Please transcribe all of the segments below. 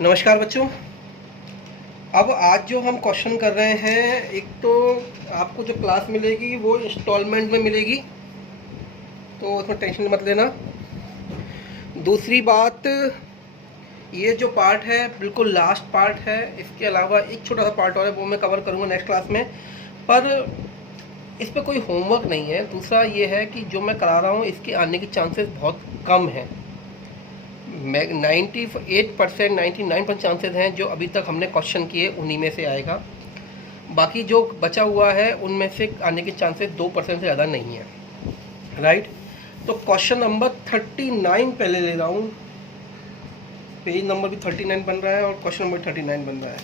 नमस्कार बच्चों। अब आज जो हम क्वेश्चन कर रहे हैं, एक तो आपको जो क्लास मिलेगी वो इंस्टॉलमेंट में मिलेगी, तो उसमें टेंशन मत लेना। दूसरी बात, ये जो पार्ट है बिल्कुल लास्ट पार्ट है। इसके अलावा एक छोटा सा पार्ट और है, वो मैं कवर करूँगा नेक्स्ट क्लास में, पर इस पर कोई होमवर्क नहीं है। दूसरा ये है कि जो मैं करा रहा हूँ इसके आने की चांसेस बहुत कम हैं। 98%, 99% चांसेस हैं जो अभी तक हमने क्वेश्चन किए उन्हीं में से आएगा। बाकी जो बचा हुआ है उनमें से आने के चांसेस 2% से ज़्यादा नहीं है। राइट, तो क्वेश्चन नंबर 39 पहले ले रहा हूँ। पेज नंबर भी 39 बन रहा है और क्वेश्चन नंबर 39 बन रहा है।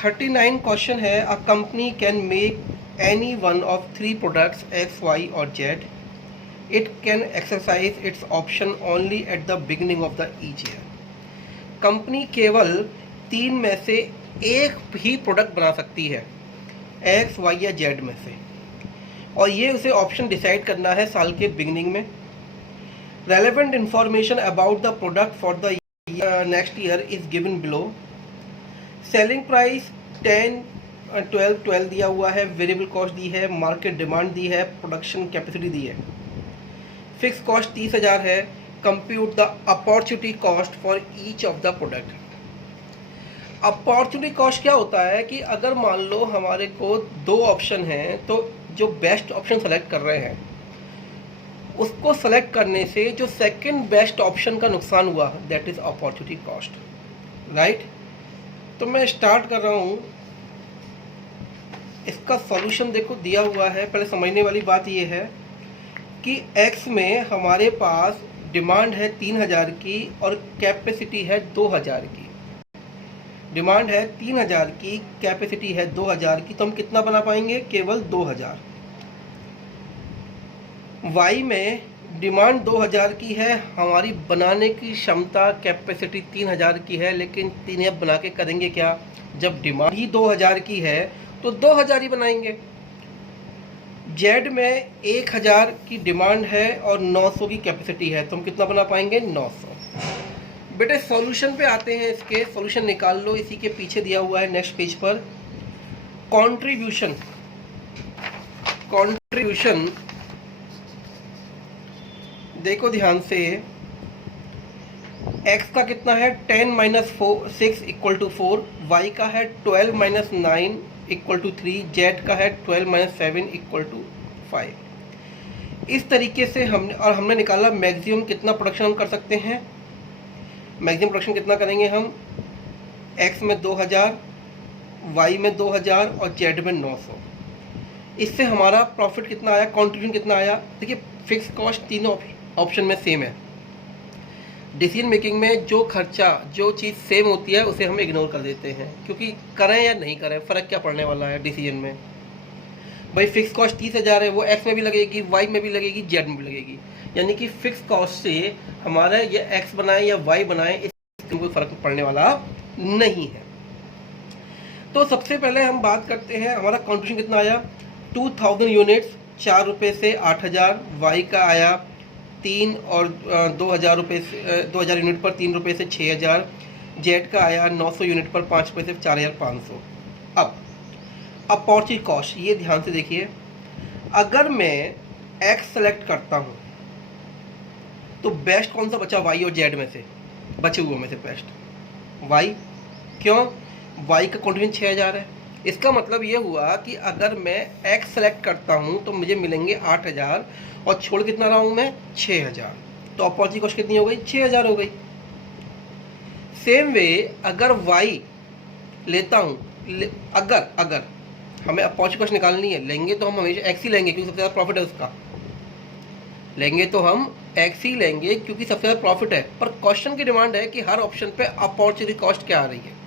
39 क्वेश्चन है, a company can make any one of 3 products X, Y और Z. It can exercise its option only at the beginning of the each year. Company केवल 3 में से एक ही प्रोडक्ट बना सकती है X, Y या Z में से, और ये उसे ऑप्शन डिसाइड करना है साल के बिगिनिंग में। Relevant information about the product for the next year is given below. Selling price 10, 12 दिया हुआ है, वेरिएबल कॉस्ट दी है, मार्केट डिमांड दी है, प्रोडक्शन कैपेसिटी दी है। फिक्स कॉस्ट 30,000 है। Compute the opportunity cost for each of the product. Opportunity cost क्या होता है कि अगर मान लो हमारे को 2 ऑप्शन हैं, तो जो बेस्ट ऑप्शन सेलेक्ट कर रहे हैं उसको सेलेक्ट करने से जो सेकंड बेस्ट ऑप्शन का नुकसान हुआ, that is opportunity cost. Right, तो मैं स्टार्ट कर रहा हूँ। इसका सॉल्यूशन देखो दिया हुआ है। पहले समझने वाली बात ये है कि X में हमारे पास डिमांड है 3000 की और कैपेसिटी है 2000 की। डिमांड है 3000 की, कैपेसिटी है 2000 की, तो हम कितना बना पाएंगे? केवल 2000। Y में डिमांड 2000 की है, हमारी बनाने की क्षमता कैपेसिटी 3000 की है, लेकिन 3 बना के करेंगे क्या? जब डिमांड ही 2000 की है तो 2000 ही बनाएंगे। जेड में 1000 की डिमांड है और 900 की कैपेसिटी है, तो हम कितना बना पाएंगे? 900। बेटे सॉल्यूशन पे आते हैं। इसके सॉल्यूशन निकाल लो, इसी के पीछे दिया हुआ है नेक्स्ट पेज पर। कंट्रीब्यूशन देखो ध्यान से। x का कितना है? 10 - 6 = 4, y का है 12 - 9 = 3, z का है 12 - 7 = 5। इस तरीके से हमने निकाला मैक्सिमम कितना प्रोडक्शन हम कर सकते हैं। मैक्सिमम प्रोडक्शन कितना करेंगे हम? x में 2000, y में 2000 और z में 900। इससे हमारा प्रॉफिट कितना आया, कॉन्ट्रीब्यूशन कितना आया? देखिए फिक्स कॉस्ट तीनों ऑप्शन में सेम है। डिसीजन मेकिंग में जो खर्चा, जो चीज़ सेम होती है उसे हम इग्नोर कर देते हैं, क्योंकि करें या नहीं करें फ़र्क क्या पड़ने वाला है डिसीजन में। भाई फिक्स कॉस्ट 30,000 है, वो एक्स में भी लगेगी, वाई में भी लगेगी, जेड में भी लगेगी। यानी कि फिक्स कॉस्ट से हमारा ये एक्स बनाए या वाई बनाए इसमें कोई फ़र्क पड़ने वाला नहीं है। तो सबसे पहले हम बात करते हैं, हमारा कॉन्ट्रीब्यूशन कितना आया? 2000 यूनिट्स, 4 रुपये से 8000। वाई का आया 3 और 2000 रुपये से 2000 यूनिट पर 3 रुपये से 6000। जेड का आया 900 यूनिट पर 5 रुपये से 4500। अब अपॉर्चुनिटी कॉस्ट, ये ध्यान से देखिए। अगर मैं एक्स सेलेक्ट करता हूँ तो बेस्ट कौन सा बचा? वाई और जेड में से, बचे हुए में से बेस्ट वाई। क्यों? वाई का कॉन्ट्रीब्यूशन 6000 है। इसका मतलब ये हुआ कि अगर मैं एक्स सेलेक्ट करता हूँ तो मुझे मिलेंगे 8000 और छोड़ कितना रहा हूँ मैं? 6000। तो अपॉर्चुनिटी कॉस्ट कितनी हो गई? 6000 हो गई। सेम वे अगर वाई लेता हूँ, अगर हमें अपॉर्चुनिटी कॉस्ट निकालनी है, लेंगे तो हम हमेशा एक्स ही लेंगे क्योंकि सबसे ज़्यादा प्रॉफिट है उसका। लेंगे तो हम एक्स ही लेंगे क्योंकि सबसे ज़्यादा प्रॉफिट है। पर क्वेश्चन की डिमांड है कि हर ऑप्शन पे अपॉर्चुनिटी कॉस्ट क्या आ रही है।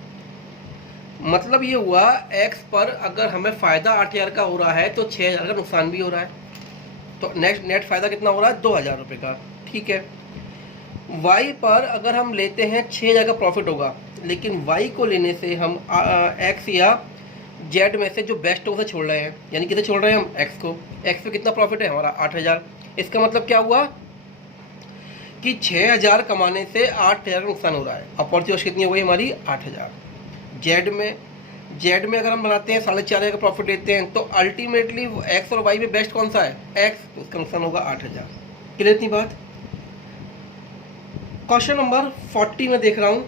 मतलब ये हुआ एक्स पर अगर हमें फ़ायदा 8000 का हो रहा है तो 6000 का नुकसान भी हो रहा है, तो नेट फ़ायदा कितना हो रहा है? 2000 रुपये का। ठीक है। वाई पर अगर हम लेते हैं 6000 का प्रॉफिट होगा, लेकिन वाई को लेने से हम एक्स या जेड में से जो बेस्ट है उसे छोड़ रहे हैं। यानी किसे छोड़ रहे हैं हम? एक्स को। एक्स पे कितना प्रॉफिट है हमारा? 8000। इसका मतलब क्या हुआ कि 6,000 कमाने से 8,000 का नुकसान हो रहा है। अपॉर्चुनिटी कितनी हो गई हमारी 8,000। जेड में अगर हम बनाते हैं 4,500 का प्रॉफिट लेते हैं तो अल्टीमेटली एक्स और वाई में बेस्ट कौन सा है? एक्स, तो उसका नुकसान होगा 8,000। क्लियर इतनी बात? क्वेश्चन नंबर 40 में देख रहा हूं,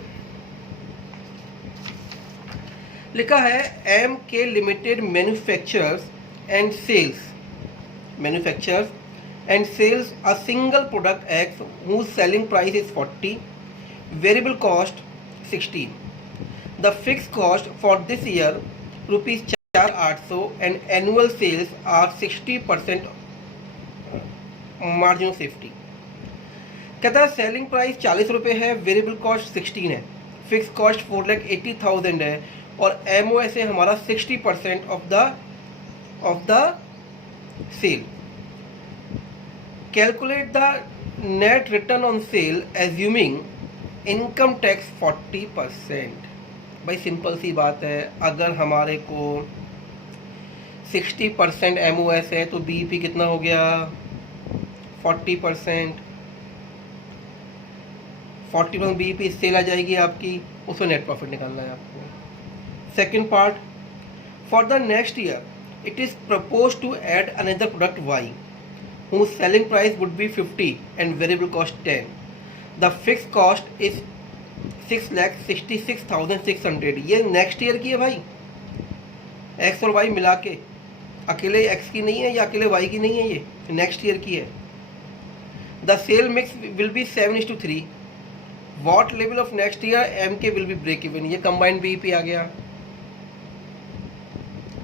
लिखा है M K limited manufacturers and sales a single product X whose selling price is 40, variable cost 16. The fixed cost for this year rupees 4,800 and annual sales are 60% margin of safety. कहता है selling price 40 रुपये है, variable cost 16 है, fix cost 4,80,000 है और MOS है हमारा 60% of the sale. Calculate the net return on sale assuming income tax 40%। भाई सिंपल सी बात है, अगर हमारे को 60% एमओएस है तो बीईपी कितना हो गया? 40%। 40% बीईपी सेल आ जाएगी आपकी, उसमें नेट प्रॉफिट निकालना है आपको। Second part, for the next year it is propose to add another product Y whose selling price would be 50 and variable cost 10. The fixed cost is 6,66,600। ये नेक्स्ट ईयर की है भाई, एक्स और Y मिला के, अकेले एक्स की नहीं है या अकेले वाई की नहीं है, ये नेक्स्ट ईयर की है। The sale mix will be 7:3। What level of next year M K will be break even. ये कंबाइंड बीईपी आ गया,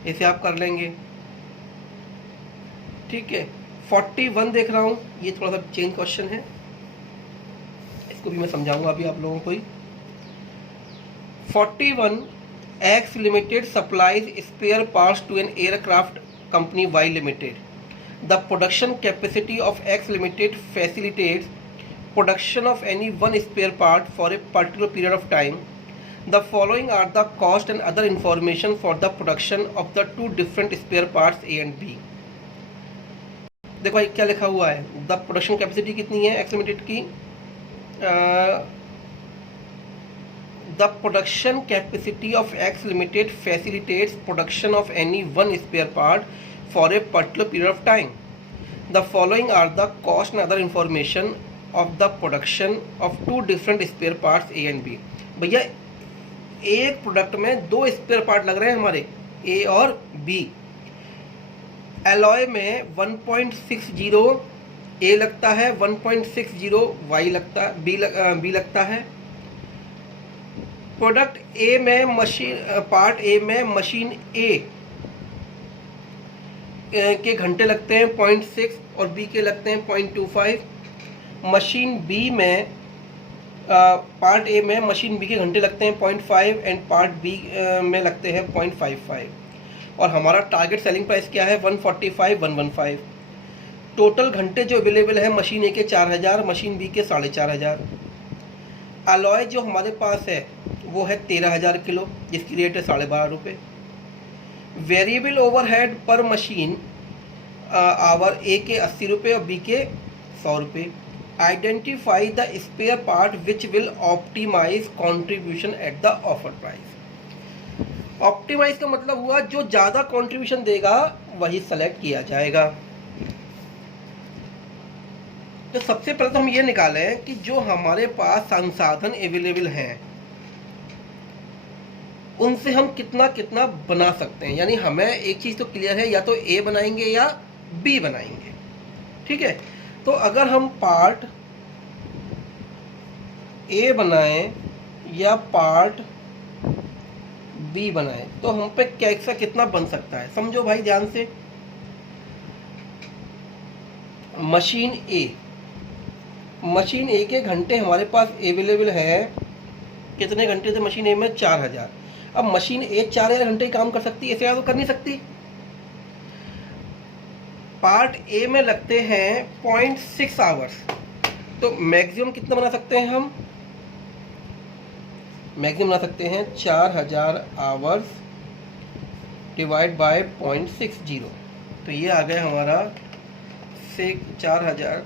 इसे आप कर लेंगे। ठीक है, 41 देख रहा हूँ, ये थोड़ा सा चेंज क्वेश्चन है, इसको भी मैं समझाऊंगा अभी आप लोगों को ही। 41, X limited supplies spare parts to an aircraft company Y limited. The production capacity of X limited facilitates production of any one spare part for a particular period of time. The following are the cost and other information for the production of the two different spare parts A and B. देखो भाई क्या लिखा हुआ है, the production capacity कितनी है X limited की? The production capacity of X limited facilitates production of any one spare part for a particular period of time. The following are the cost and other information of the production of two different spare parts A and B. भैया एक product में दो spare part लग रहे हैं हमारे, ए और B. Alloy में 1.60 ए लगता है, 1.60 वाई लगता है, बी लगता है। प्रोडक्ट ए में पार्ट ए में मशीन ए के घंटे लगते हैं 0.6 और बी के लगते हैं 0.25। मशीन बी में पार्ट ए में मशीन बी के घंटे लगते हैं 0.5 एंड पार्ट बी में लगते हैं 0.55। और हमारा टारगेट सेलिंग प्राइस क्या है? 145,115। टोटल घंटे जो अवेलेबल है मशीन ए के 4,000, मशीन बी के 4,500। अलॉय जो हमारे पास है वो है 13,000 किलो, जिसकी रेट है 12.5 रुपये। वेरिएबल ओवरहेड पर मशीन आवर ए के 80 रुपये और बी के 100 रुपये। Identify the spare part which will optimize contribution at the offer price. Optimize का मतलब हुआ जो ज़्यादा कंट्रीब्यूशन देगा वही सेलेक्ट किया जाएगा। तो सबसे पहले तो हम ये निकालें कि जो हमारे पास संसाधन अवेलेबल हैं उनसे हम कितना कितना बना सकते हैं। यानी हमें एक चीज़ तो क्लियर है, या तो ए बनाएंगे या बी बनाएंगे। ठीक है, तो अगर हम पार्ट ए बनाएं या पार्ट बी बनाए तो हम पे कैसा कितना बन सकता है, समझो भाई ध्यान से। मशीन ए के घंटे हमारे पास अवेलेबल है, कितने घंटे थे मशीन ए में? 4,000। अब मशीन ए 4,000 घंटे काम कर सकती है, ऐसे तो कर नहीं सकती। पार्ट ए में लगते हैं 0.6 आवर्स, तो मैक्सिमम कितना बना सकते हैं हम? मैक्सिमम बना सकते हैं 4,000 आवर्स डिवाइड बाय 0.60। तो ये आ गया हमारा 4,000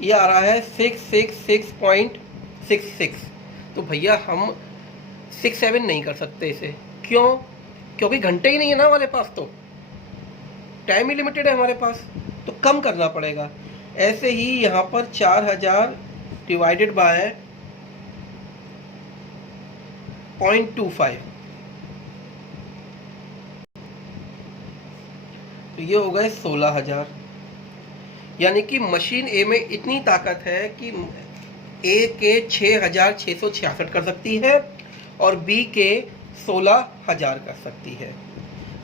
ये आ रहा है 666.66। तो भैया हम 67 नहीं कर सकते इसे, क्यों? क्योंकि घंटे ही नहीं है ना हमारे पास, तो टाइम ही लिमिटेड है हमारे पास, तो कम करना पड़ेगा। ऐसे ही यहाँ पर 4000 डिवाइडेड बाय 0.25, तो ये हो गए 16000। यानी कि मशीन ए में इतनी ताकत है कि ए के 6666 कर सकती है और बी के 16000 कर सकती है।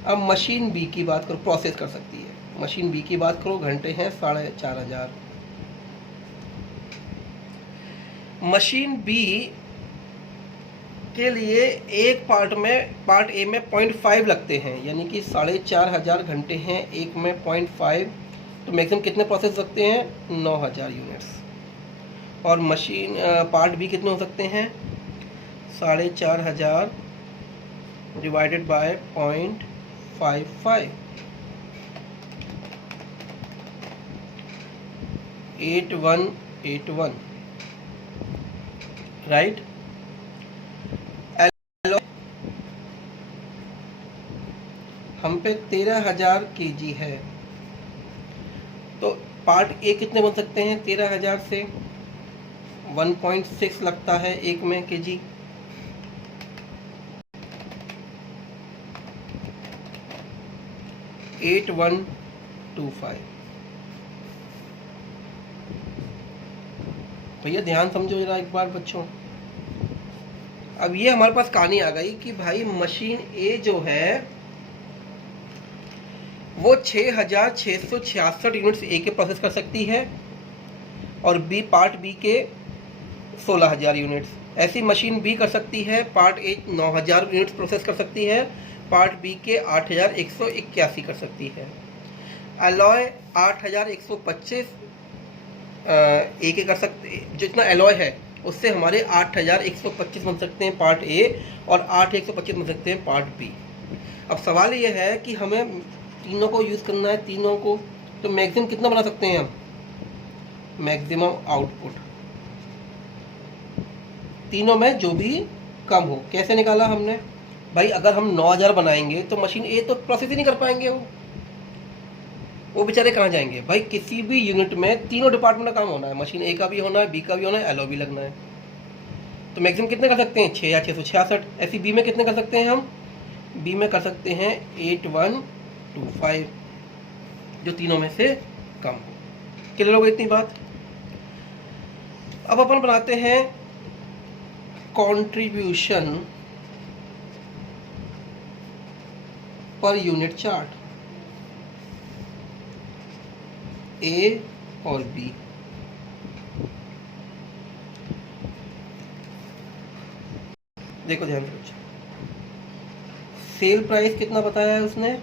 अब मशीन बी की बात करो, प्रोसेस कर सकती है। मशीन बी की बात करो, घंटे हैं 4500। मशीन बी के लिए एक पार्ट ए में 0.5 लगते हैं, यानी कि 4500 घंटे हैं, एक में 0.5, तो मैक्सिमम कितने प्रोसेस सकते हैं? 9000 यूनिट्स। और मशीन पार्ट बी कितने हो सकते हैं? 4500 डिवाइडेड बाय 0.55, 8181, राइट। हम पे 13000 kg है, तो पार्ट ए कितने बन सकते हैं? 13000 से 1.6 लगता है एक में kg, $8125। भैया ध्यान समझो जरा एक बार बच्चों। अब ये हमारे पास कहानी आ गई कि भाई मशीन ए जो है वो 6666 यूनिट्स ए के प्रोसेस कर सकती है और बी पार्ट बी के 16000 यूनिट्स। ऐसी मशीन बी कर सकती है, पार्ट ए 9000 यूनिट्स प्रोसेस कर सकती है, पार्ट बी के 8181 कर सकती है। एलॉय 8125 ए के कर सकते, जितना एलॉय है उससे हमारे 8125 बन सकते हैं पार्ट ए और 8125 बन सकते हैं पार्ट बी। अब सवाल ये है कि हमें तीनों को यूज़ करना है, तीनों को, तो मैक्सिमम कितना बना सकते हैं हम? मैक्सिमम आउटपुट तीनों में जो भी कम हो। कैसे निकाला हमने? भाई अगर हम 9000 बनाएंगे तो मशीन ए तो प्रोसेस ही नहीं कर पाएंगे, वो बेचारे कहाँ जाएंगे? भाई किसी भी यूनिट में तीनों डिपार्टमेंट का काम होना है, मशीन ए का भी होना है, बी का भी होना है, एलओ भी लगना है। तो मैक्सिमम कितने कर सकते हैं? 6 या 666। ऐसी बी में कितने कर सकते हैं हम? बी में कर सकते हैं 8125, जो तीनों में से कम हो। क्लियर हो गई इतनी बात? अब अपन बनाते हैं कंट्रीब्यूशन पर यूनिट चार्ट, ए और बी। देखो ध्यान से, सेल प्राइस कितना बताया है उसने?